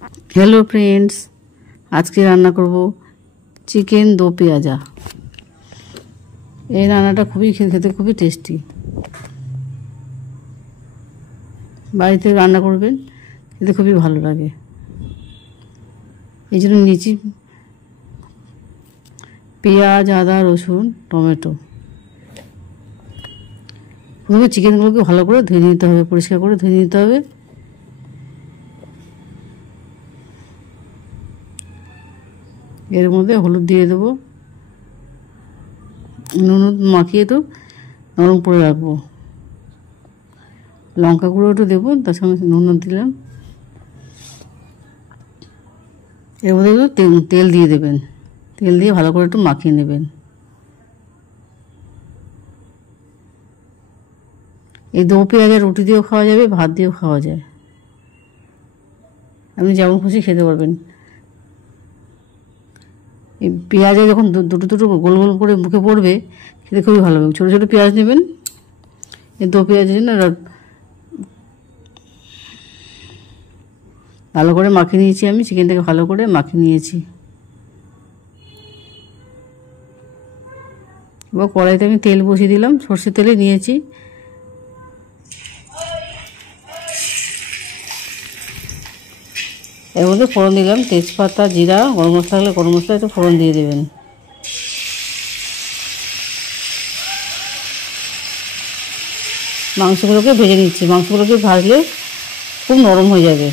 Hello friends, आज के रान्ना करब चिकेन दो पेঁয়াজা। এই রান্নাটা খেতে খুবই টেস্টি। বাড়িতে রান্না করবেন, খেতে খুবই ভালো লাগে। এই জন্য নিয়েছি পেঁয়াজ, আদা, রসুন, টমেটো। প্রথমে চিকেনগুলোকে ভালো করে ধুয়ে নিতে হবে, পরিষ্কার করে ধুয়ে নিতে হবে। এর মধ্যে হলুদ দিয়ে দেবো, নুন মাখিয়ে একটু নরম করে রাখবো। লঙ্কা গুঁড়ো একটু দেবো, তার সঙ্গে নুন দিলাম। এর মধ্যে একটু তেল দিয়ে দেবেন, তেল দিয়ে ভালো করে একটু মাখিয়ে নেবেন। এই দো পেঁয়াজা রুটি দিয়েও খাওয়া যাবে, ভাত দিয়েও খাওয়া যায়। আপনি যেমন খুশি খেতে পারবেন। এই পেঁয়াজে যখন দুটো দুটো গোল গোল করে মুখে পড়বে, খেতে খুবই ভালো হবে। ছোটো ছোটো পেঁয়াজ নেবেন। এই দো পেঁয়াজের জন্য ভালো করে মাখিয়ে নিয়েছি। আমি চিকেনটাকে ভালো করে মাখিয়ে নিয়েছি। এবার কড়াইতে আমি তেল বসিয়ে দিলাম, সর্ষের তেলে নিয়েছি। এর মধ্যে ফোড়ন দিলাম তেজপাতা, জিরা, গরম মশলা থাকলে গরম মশলা একটু ফোড়ন দিয়ে দেবেন। মাংসগুলোকে ভেজে নিচ্ছি। মাংসগুলোকে ভাজলে খুব নরম হয়ে যাবে।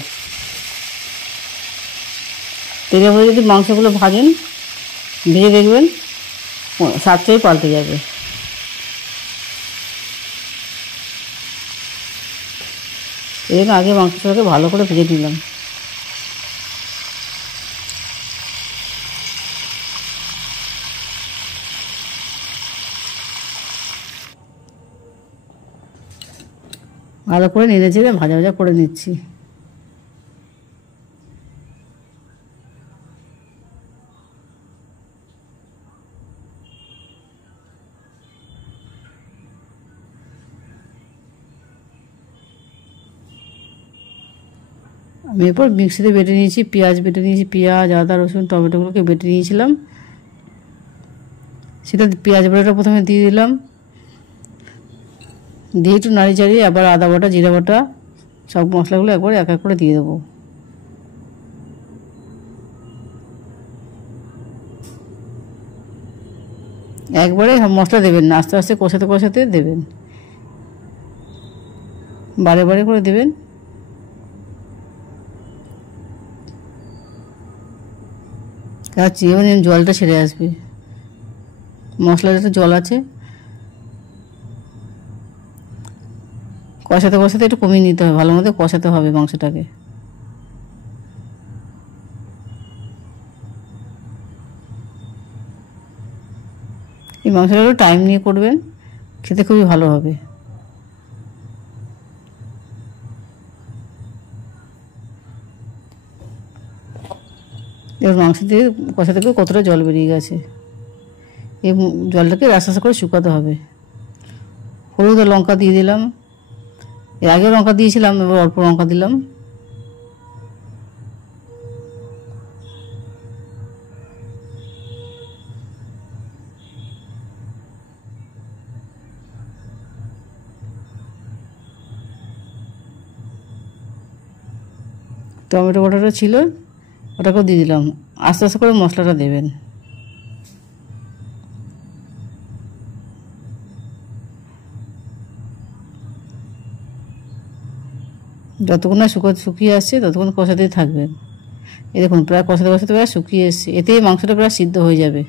তেলের মধ্যে যদি মাংসগুলো ভাজেন, ভেজে দেখবেন স্বাদটাই পাল্টে যাবে। এই জন্য আগে মাংসটাকে ভালো করে ভেজে নিলাম। ভালো করে নেড়ে চেড়ে ভাজা ভাজা করে নিচ্ছি। আমি এরপর মিক্সিতে বেটে নিয়েছি, পেঁয়াজ বেটে নিয়েছি। পেঁয়াজ, আদা, রসুন, টমেটোগুলোকে বেটে নিয়েছিলাম। সেটা পেঁয়াজ বাটাটা প্রথমে দিয়ে দিলাম, দিয়ে একটু নাড়ি চাড়িয়ে আবার আদা বাটা, জিরা বাটা, সব মশলাগুলো একবারে এক এক করে দিয়ে দেবো। একবারে মশলা দেবেন না, আস্তে আস্তে কষাতে কষাতে দেবেন, বারে বারে করে দেবেন। যেমন জলটা ছেড়ে আসবে, মশলার একটা জল আছে। কষাতে কষাতে একটু কমিয়ে নিতে হবে, ভালো মতো কষাতে হবে মাংসটাকে। এই মাংসটা একটু টাইম নিয়ে করবেন, খেতে খুবই ভালো হবে। এবার মাংস দিয়ে কষাতে করে কতটা জল বেরিয়ে গেছে। এই জলটাকে আস্তে আস্তে করে শুকাতে হবে। হলুদ আর লঙ্কা দিয়ে দিলাম। এর আগে লঙ্কা দিয়েছিলাম, এবার অল্প লঙ্কা দিলাম। টমেটো বাটাটা ছিল, ওটাকেও দিয়ে দিলাম। আস্তে আস্তে করে মশলাটা দেবেন। যতক্ষণ না শুকিয়ে আসছে ততক্ষণ কষাতেই থাকবেন। এই দেখুন প্রায় কষাতে কষাতে প্রায় শুকিয়ে এসছে। এতেই মাংসটা প্রায় সিদ্ধ হয়ে যাবে।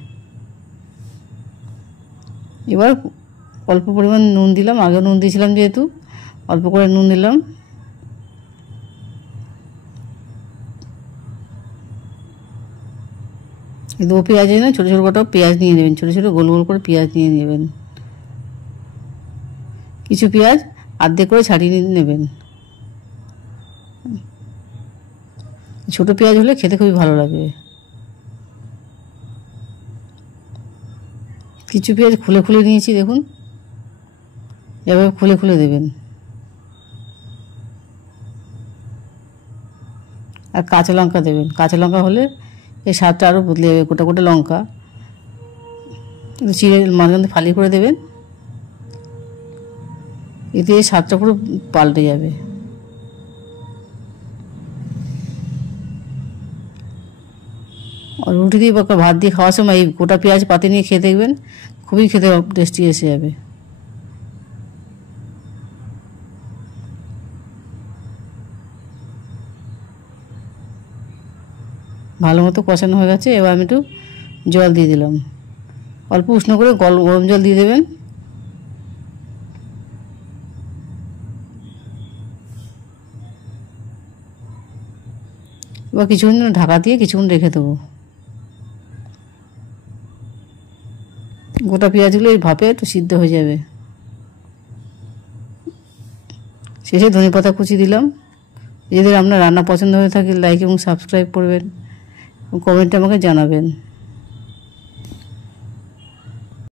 এবার অল্প পরিমাণ নুন দিলাম, আগে নুন দিয়েছিলাম যেহেতু অল্প করে নুন দিলাম। দো পেঁয়াজ না, ছোটো ছোটো কটা পেঁয়াজ নিয়ে নেবেন, ছোটো ছোটো গোল গোল করে পেঁয়াজ নিয়ে নেবেন। কিছু পেঁয়াজ আর্ধেক করে ছাড়িয়ে নেবেন। ছোটো পেঁয়াজ হলে খেতে খুবই ভালো লাগবে। কিছু পেঁয়াজ খুলে খুলে নিয়েছি, দেখুন এভাবে খুলে খুলে দেবেন। আর কাঁচা লঙ্কা দেবেন। কাঁচা লঙ্কা হলে এই স্বাদটা আরও বদলে যাবে। গোটা গোটা লঙ্কা চিড়ে মাঝখানে ফালি করে দেবেন, এতে স্বাদটা পুরো পাল্টে যাবে। আর রুটি দিয়ে বা ভাত দিয়ে খাওয়ার সময় এই গোটা পেঁয়াজ পাতে নিয়ে খেয়ে দেখবেন, খুবই খেতে টেস্টি এসে যাবে। ভালো মতো কষানো হয়ে গেছে। এবার আমি একটু জল দিয়ে দিলাম, অল্প উষ্ণ করে গরম জল দিয়ে দেবেন। এবার কিছুক্ষণ ঢাকা দিয়ে কিছুক্ষণ রেখে দেবো। গোটা পেঁয়াজগুলো এই ভাপে একটু সিদ্ধ হয়ে যাবে। শেষে ধনেপাতা কুচি দিলাম। যদি আপনার রান্না পছন্দ হয়ে থাকে লাইক এবং সাবস্ক্রাইব করবেন, কমেন্টে আমাকে জানাবেন।